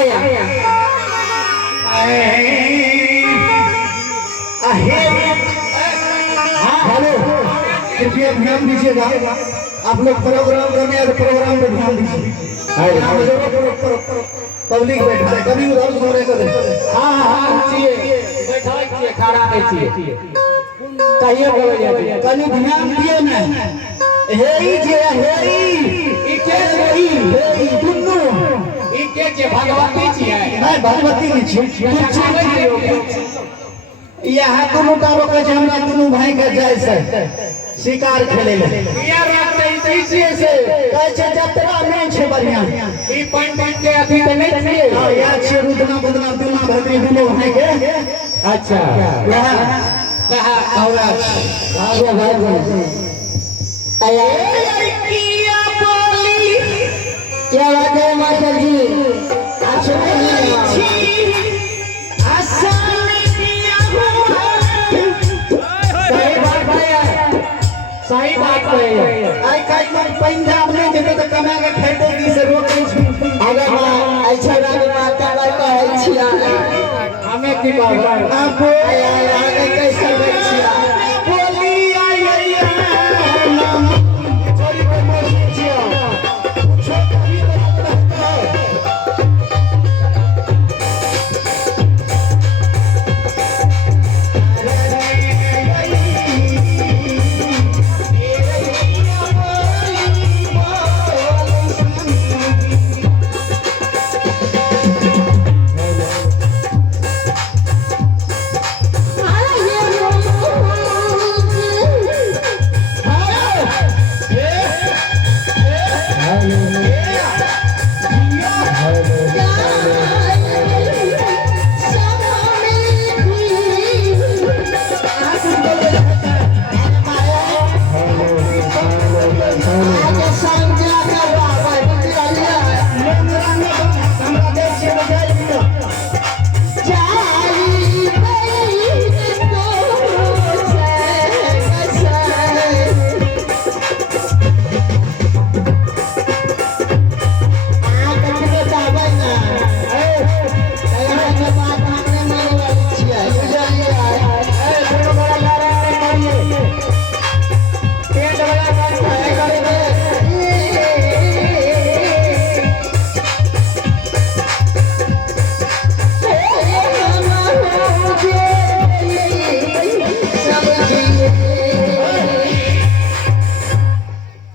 Hello, कृपया ध्यान दीजिएगा। आप लोग प्रोग्राम करने और प्रोग्राम पे ध्यान दीजिए। पब्लिक बैठा है, कभी उधर घूमने को नहीं। हाँ चाहिए, बैठा चाहिए, खड़ा नहीं चाहिए। कहिए बोलो कभी ध्यान दिए ना। हेई जे हेई, इके दुन्नु भगवती छियै। नहीं भगवती नहीं छी। यहाँ दुनू का रोक छै, हमरा दुनू भाई के जाय से शिकार खेले ले। कहै छै जतरा नहीं छै बढ़िया। ई पंडित के अथी तो नहीं छियै। हां या छै रुदना बुदना दुना भद्री दुनू भाई के। अच्छा कहा औरा आगे भाई आया लड़कियां बोली क्या बात है मास्टर जी। सही बात है। आई काई में पंजाब नहीं जेते तो कमा के खेतेगी से रोके छी। अगर अच्छा राग माता का कहै छिया हमें की बात आप आगे कैसे बैठिया बोली आई चोरी पे मोर छिया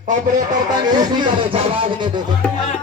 ऑपरेटर का खुशी करे जवाब नहीं देते।